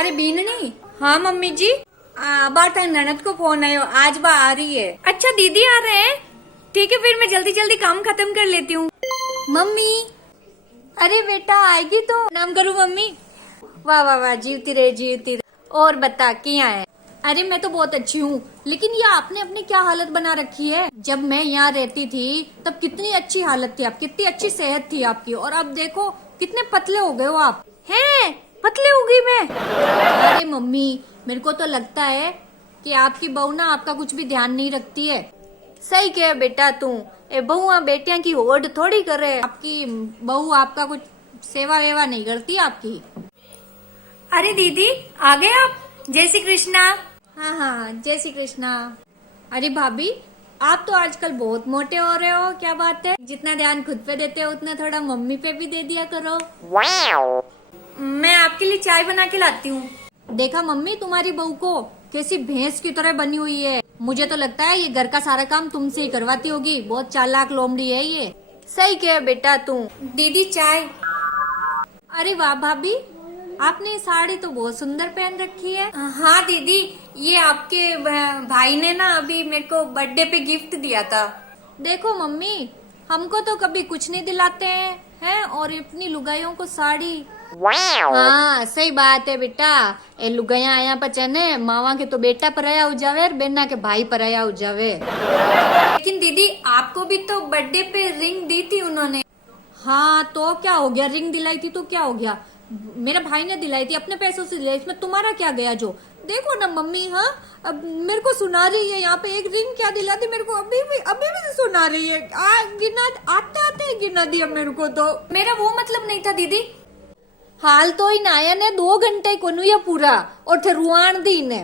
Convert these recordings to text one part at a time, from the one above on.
अरे बीननी। हाँ मम्मी जी। बार ननद को फोन आयो, आज बा आ रही है। अच्छा दीदी आ रहे हैं, ठीक है फिर मैं जल्दी जल्दी काम खत्म कर लेती हूँ। मम्मी, अरे बेटा आएगी तो नाम करूँ मम्मी? वाह वाह वाह, जीवती रहे जीवती रहे। और बता क्या है? अरे मैं तो बहुत अच्छी हूँ, लेकिन ये आपने अपनी क्या हालत बना रखी है। जब मैं यहाँ रहती थी तब कितनी अच्छी हालत थी, आप कितनी अच्छी सेहत थी आपकी, और अब देखो कितने पतले हो गए हो आप। हैं पतले हो गई मैं? अरे मम्मी, मेरे को तो लगता है कि आपकी बहू ना आपका कुछ भी ध्यान नहीं रखती है। सही कह बेटा तू, ए बहुआ बेटिया की होड़ थोड़ी करे। आपकी बहू आपका कुछ सेवा वेवा नहीं करती आपकी। अरे दीदी आ गए आप? जय श्री कृष्णा। हाँ हाँ जय श्री कृष्णा। अरे भाभी, आप तो आजकल बहुत मोटे हो रहे हो, क्या बात है? जितना ध्यान खुद पे देते हो उतना थोड़ा मम्मी पे भी दे दिया करो। मैं आपके लिए चाय बना के लाती हूँ। देखा मम्मी, तुम्हारी बहू को कैसी भैंस की तरह बनी हुई है। मुझे तो लगता है ये घर का सारा काम तुमसे ही करवाती होगी, बहुत चालाक लोमड़ी है ये। सही कह बेटा तू। दीदी चाय। अरे वाह भाभी, आपने साड़ी तो बहुत सुंदर पहन रखी है। हाँ दीदी, ये आपके भाई ने ना अभी मेरे को बर्थडे पे गिफ्ट दिया था। देखो मम्मी, हमको तो कभी कुछ नहीं दिलाते हैं और अपनी लुगाइयों को साड़ी। हाँ सही बात है बेटा, ए लुगाइया आया पचने मावा के तो बेटा पराया हो जावे और बेना के भाई पराया हो जावे। लेकिन दीदी आपको भी तो बर्थडे पे रिंग दी थी उन्होंने। हाँ तो क्या हो गया, रिंग दिलाई थी तो क्या हो गया? मेरे भाई ने दिलाई थी, अपने पैसों से दिलाई, इसमें तुम्हारा क्या गया? जो देखो ना मम्मी, हाँ अब मेरे को सुना रही है यहाँ पे, एक रिंग क्या दिला दी मेरे को, अभी भी सुना रही है। गिना आते आते गिना दिया मेरे को। तो मेरा वो मतलब नहीं था दीदी। हाल तो इन आया ने 2 घंटे को या पूरा, और थे रुआन दी ने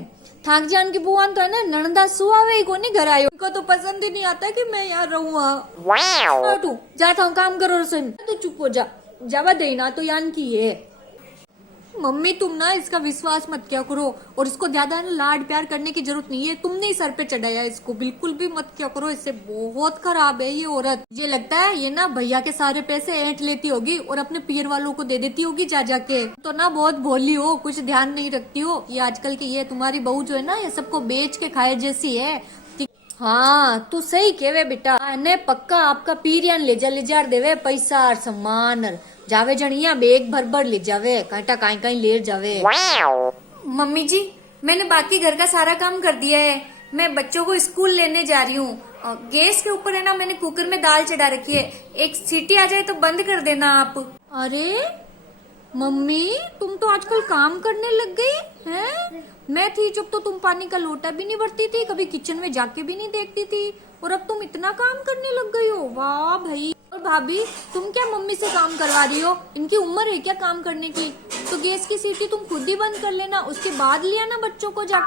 थाक जान की बुआन तो है ना नणदा सुआवे को नहीं घर आयो। को तो पसंद ही नहीं आता कि मैं यहाँ रहूँ। तू जाता हूँ काम करो रसोई में, तो चुप हो जा, जावा देना तो यान की है। मम्मी तुम ना इसका विश्वास मत क्या करो, और इसको ज्यादा लाड प्यार करने की जरूरत नहीं है, तुमने ही सर पे चढ़ाया इसको, बिल्कुल भी मत क्या करो, इससे बहुत खराब है ये औरत। ये लगता है ये ना भैया के सारे पैसे ऐंठ लेती होगी और अपने पीर वालों को दे देती होगी जा जाके। तो ना बहुत भोली हो, कुछ ध्यान नहीं रखती हो। ये आजकल की ये तुम्हारी बहू जो है ना, ये सबको बेच के खाए जैसी है। हाँ तू सही कहवे बेटा, ने पक्का आपका पीरियन ले जा देवे पैसा और सम्मान, जावे जनिया बेग भर भर ले जावे, कांटा कहीं कहीं ले जावे। मम्मी जी, मैंने बाकी घर का सारा काम कर दिया है, मैं बच्चों को स्कूल लेने जा रही हूँ। गैस के ऊपर है ना मैंने कुकर में दाल चढ़ा रखी है, एक सीटी आ जाए तो बंद कर देना आप। अरे मम्मी, तुम तो आजकल काम करने लग गई हैं? मैं थी जब तो तुम पानी का लोटा भी नहीं भरती थी, कभी किचन में जाके भी नहीं देखती थी, और अब तुम इतना काम करने लग गई हो। वाह भाई। और भाभी, तुम क्या मम्मी से काम करवा रही हो? इनकी उम्र है क्या काम करने की? तो गैस की सीटी तुम खुद ही बंद कर लेना, उसके बाद लिया ना बच्चों को जा।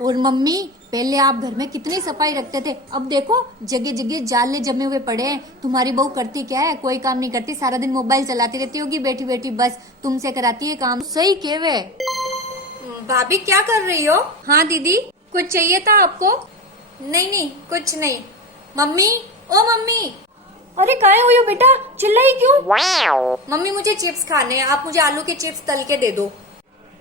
और मम्मी, पहले आप घर में कितनी सफाई रखते थे, अब देखो जगह जगह जाले जमे हुए पड़े हैं। तुम्हारी बहू करती क्या है? कोई काम नहीं करती, सारा दिन मोबाइल चलाती रहती होगी बैठी बैठी, बस तुमसे कराती है काम। सही कहवे। भाभी क्या कर रही हो? हाँ दीदी, कुछ चाहिए था आपको? नहीं नहीं कुछ नहीं। मम्मी, ओ मम्मी। अरे काहे हो बेटा, चिल्लाई क्यों? मम्मी मुझे चिप्स खाने हैं, आप मुझे आलू के चिप्स तल के दे दो।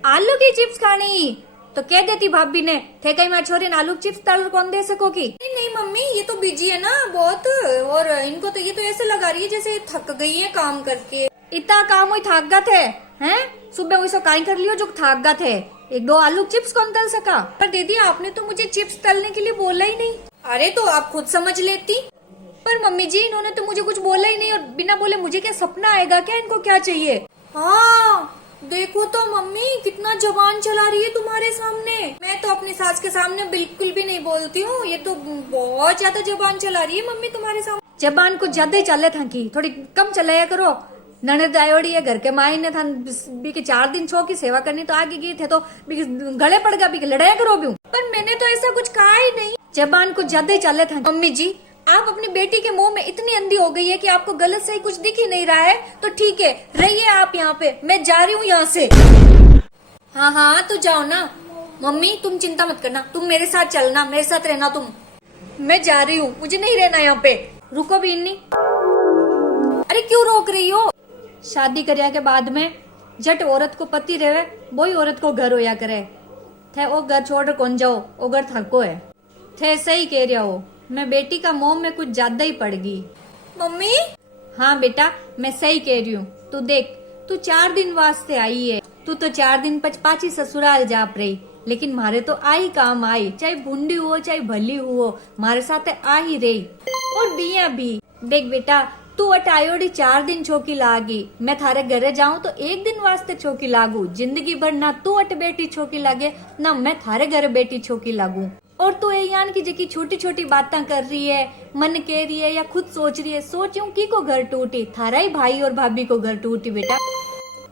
आलू की चिप्स खानी तो कह देती भाभी ने, थे कहीं मैं छोरी आलू चिप्स तल कौन दे सकोगी? नहीं नहीं मम्मी, ये तो बिजी है ना बहुत, और इनको तो ये तो ऐसे लगा रही है जैसे थक गई है काम करके। इतना काम हुई थक गए थे हैं? सुबह वही सो काई कर लियो जो थक गए थे, 1-2 आलू चिप्स कौन तल सका? पर दीदी आपने तो मुझे चिप्स तलने के लिए बोला ही नहीं। अरे तो आप खुद समझ लेती। पर मम्मी जी, इन्होंने तो मुझे कुछ बोला ही नहीं, और बिना बोले मुझे क्या सपना आएगा क्या? इनको क्या चाहिए? हाँ देखो तो मम्मी, कितना जबान चला रही है तुम्हारे सामने। मैं तो अपनी सास के सामने बिल्कुल भी नहीं बोलती हूँ, ये तो बहुत ज्यादा जबान चला रही है मम्मी तुम्हारे सामने। जबान कुछ ज्यादा ही चले था की, थोड़ी कम चलाया करो। ननद आयोड़ी है घर के माई ने था के 4 दिन छो की सेवा करनी, तो आगे गिर थे तो गले पड़ गया, लड़ाया करो भी। पर मैंने तो ऐसा कुछ कहा ही नहीं, जबान कुछ ज्यादा ही चले था। मम्मी जी, आप अपनी बेटी के मुंह में इतनी अंधी हो गई है कि आपको गलत सही कुछ दिख ही नहीं रहा है, तो ठीक है रहिए आप यहाँ पे, मैं जा रही हूँ यहाँ से। हाँ हाँ तो जाओ ना मम्मी, तुम चिंता मत करना, तुम मेरे साथ चलना, मेरे साथ रहना तुम। मैं जा रही हूँ, मुझे नहीं रहना यहाँ पे। रुको भी नहीं। अरे क्यों रोक रही हो? शादी करिया के बाद में जट औरत को पति रहे वही औरत को घर होया करे। थे वो घर छोड़ कौन जाओ, वो घर थको है। थे सही कह रहा हो, मैं बेटी का मोह में कुछ ज्यादा ही पड़ गई। मम्मी। हाँ बेटा, मैं सही कह रही हूँ। तू देख, तू 4 दिन वास्ते आई है, तू तो 4 दिन पचपाची ससुराल जाप रही, लेकिन मारे तो आई काम आई, चाहे भूंडी हुओ चाहे भली हुओ, मारे साथ आ ही रही। और बिया भी देख बेटा, तू अट आयोड़ी 4 दिन छोकी लागी, मैं थारे घरे जाऊं तो 1 दिन वास्ते छोकी लागू। जिंदगी भर ना तू अट बेटी छोकी लागे, ना मैं थारे घरे बेटी छोकी लागू। और तू ये यान की जकी छोटी छोटी बातें कर रही है, मन कह रही है या खुद सोच रही है, सोचूं की को घर टूटी, थारा ही भाई और भाभी को घर टूटी। बेटा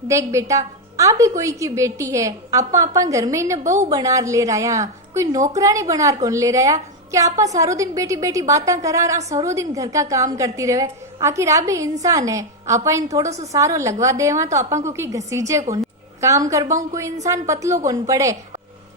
देख बेटा, आप ही कोई की बेटी है, आपा घर में इन्हें बहू बनार ले रहा, कोई नौकरानी बनार कौन ले रहा कि आपा सारो दिन बेटी बेटी बातें करार, सारो दिन घर का काम करती रहे। आखिर आप भी इंसान है, आपा इन थोड़ो सो सारो लगवा देवा तो आपा को की घसीजे कौन, काम करवाऊं कोई इंसान पतलो कौन पड़े।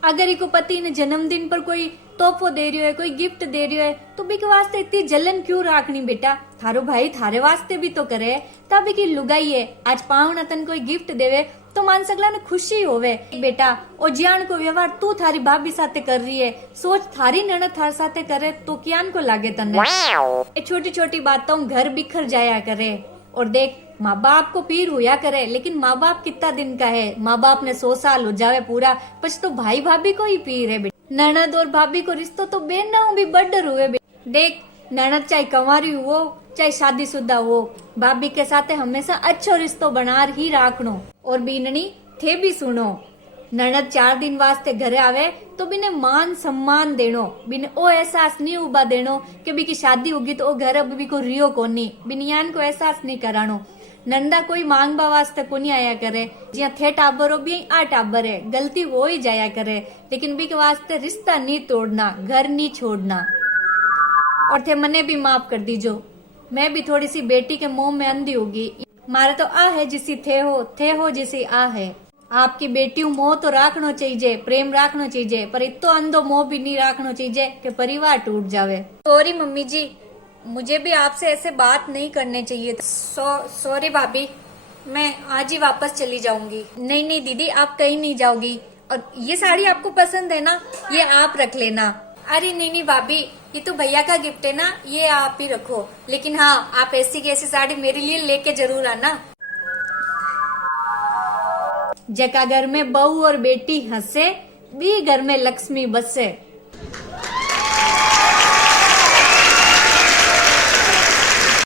अगर इको पति ने जन्मदिन पर कोई तोहफो दे रही है, कोई गिफ्ट दे रही है, तो बी के वास्ते इतनी जलन क्यों राखनी बेटा। थारो भाई थारे वास्ते भी तो करे, तभी की लुगाई है, आज पावना तन कोई गिफ्ट देवे तो मान सकला ने खुशी होवे। बेटा ओ जियान को व्यवहार तू थारी भाभी साथे कर रही है, सोच थारी ननद थार साथे करे तो कियान को लागे तने। ए छोटी छोटी बातों घर बिखर जाया करे। और देख, माँ बाप को पीर हुआ करे, लेकिन माँ बाप कितना दिन का है, माँ बाप ने 100 साल हो जावे पूरा, पछ तो भाई भाभी को ही पीर है। ननद और भाभी को रिश्तो तो बेन ना भी बड्डर हुए। देख, ननद चाहे कंवारी हो चाहे शादीशुदा हो, भाभी के साथ हमेशा अच्छो रिश्तो बना ही राखनो। और बीननी थे भी सुनो, ननद 4 दिन वास्ते घरे आवे तो बिने मान सम्मान देनो, बिने ओ एहसास नहीं उबा देनो कि बी की शादी होगी तो ओ घर अब भी को रियो कोनी, बिनियान को एहसास नहीं करानो। नंदा कोई मांगबा वास्ते कोनी आया करे, जिया थे टाबर हो भी आ टाबर है, गलती हो ही जाया करे, लेकिन बी के वास्ते रिश्ता नहीं तोड़ना, घर नहीं छोड़ना। और थे मने भी माफ कर दीजो, मैं भी थोड़ी सी बेटी के मोह में अंधी होगी। मारे तो आ है जिसी थे हो जिसी आ है। आपकी बेटी मोह तो राखनो चाहिए, प्रेम राखनो चाहिए, पर इतो अंधो मोह भी नहीं राखनो चाहिए कि परिवार टूट जावे। सॉरी मम्मी जी, मुझे भी आपसे ऐसे बात नहीं करने चाहिए। सॉरी भाभी, मैं आज ही वापस चली जाऊंगी। नहीं नहीं दीदी, आप कहीं नहीं जाओगी। और ये साड़ी आपको पसंद है ना, ये आप रख लेना। अरे नहीं नहीं भाभी, ये तो भैया का गिफ्ट है ना, ये आप ही रखो। लेकिन हाँ, आप ऐसी की ऐसी साड़ी मेरे लिए लेके जरूर आना। जका घर में बहू और बेटी हंसे, भी घर में लक्ष्मी बसे।